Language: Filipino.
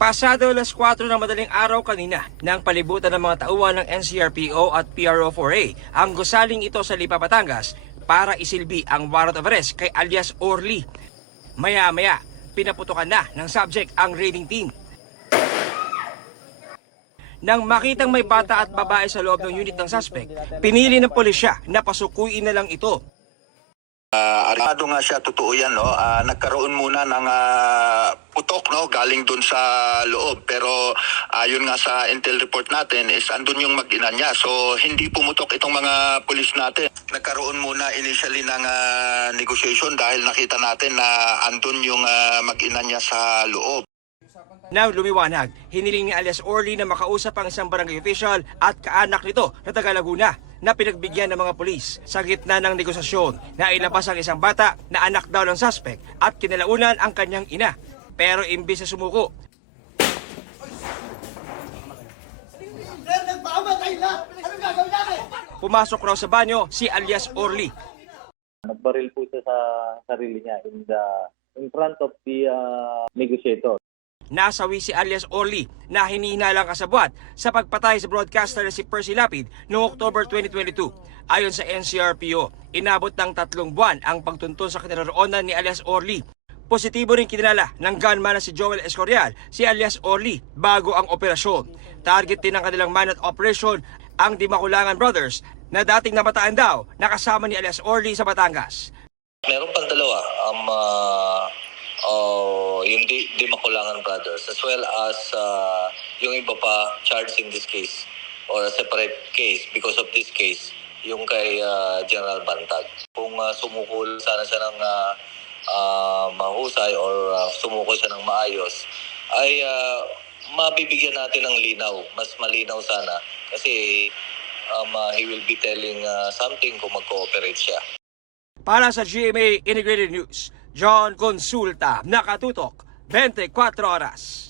Pasado alas 4 ng madaling araw kanina nang palibutan ng mga tauhan ng NCRPO at PRO4A ang gusaling ito sa Lipa, Batangas para isilbi ang warrant of arrest kay alias Orly. Maya-maya, pinaputukan na ng subject ang raiding team. Nang makitang may bata at babae sa loob ng unit ng suspect, pinili ng pulisya na pasukuin na lang ito. Arado nga siya, totoo yan, no? Nagkaroon muna ng putok, no? Galing dun sa loob. Pero ayon nga sa intel report natin is andun yung mag-ina niya. So hindi pumutok itong mga pulis natin. Nagkaroon muna initially ng negotiation dahil nakita natin na andun yung mag-ina niya sa loob. Nang lumiwanag, hiniling ni alias Orly na makausap ang isang barangay official at kaanak nito na taga Laguna na pinagbigyan ng mga pulis sa gitna ng negosasyon na ilabas ang isang bata na anak daw ng suspect at kinalaunan ang kanyang ina. Pero imbis na sumuko, pumasok raw sa banyo si alias Orly. Nagbaril po siya sa sarili niya in front of the negotiator. Nasawi si alias Orly na hinihinalang kasabwat sa pagpatay sa broadcaster na si Percy Lapid noong October 2022. Ayon sa NCRPO, inabot ng 3 buwan ang pagtuntun sa kinaroroonan ni alias Orly. Positibo rin kinilala ng gunman na si Joel Escorial, si alias Orly, bago ang operasyon. Target din ng kanilang man at operation ang Di Makulangan Brothers na dating namataan daw na kasama ni alias Orly sa Batangas. Meron pang dalawa, yung Di Makulangan Brothers, as well as yung iba pa charged in this case or a separate case because of this case, yung kay General Bantag. Kung sumuko sana siya ng mahusay or sumuko siya ng maayos, ay mabibigyan natin ng linaw, mas malinaw sana kasi he will be telling something kung mag-cooperate siya. Para sa GMA Integrated News, John Consulta, Nakatutok, 24 Oras.